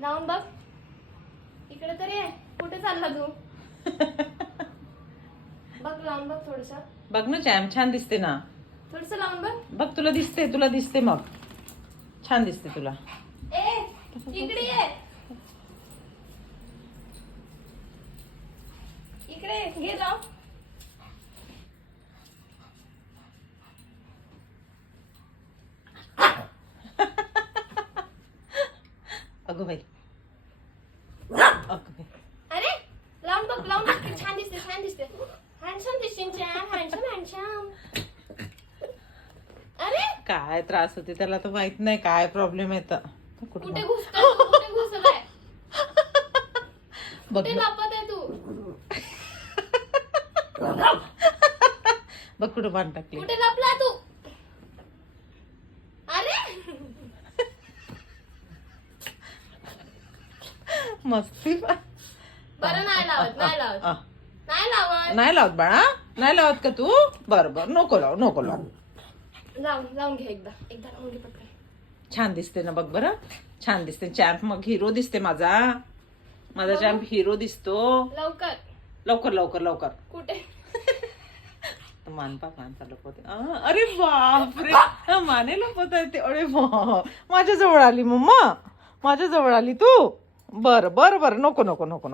लावून बघ इकडे तरी आहे. कुठे चालला तू? बघ लावून बघ थोडस. बघ ना चॅम्प छान दिसते ना. थोडस लावून बघ. बघ तुला दिसते मग छान दिसते तुला. ए इकडे ये. इकडे घे लाव. अगं बाई अरे लावून बघ लावून बघ. छान दिसते हँडसम दिसते. हँडसम. अरे काय त्रास होते त्याला तर माहित नाही काय प्रॉब्लेम येत. कुठे घुसतोय तू? कुठे घुसलाय? बघ कुठे लपत आहे तू? बघ कुठं बांध टाकली. कुठे लपला तू? अरे मस्ती बरं नाही लावत. नाही लावत बाळा. नाही लावत का तू? बरं नको लाव. लावून घे एकदा लावून घे पटकन. छान दिसते ना बघ बरं. छान दिसते चॅम्प. मग हिरो दिसते माझा चॅम्प हिरो दिसतो. लवकर कुठे? माणसा लपवते. अरे बापरे माने लपवत आहे ते. अरे माझ्या जवळ आली मम्मा. माझ्या जवळ आली तू. बरं नको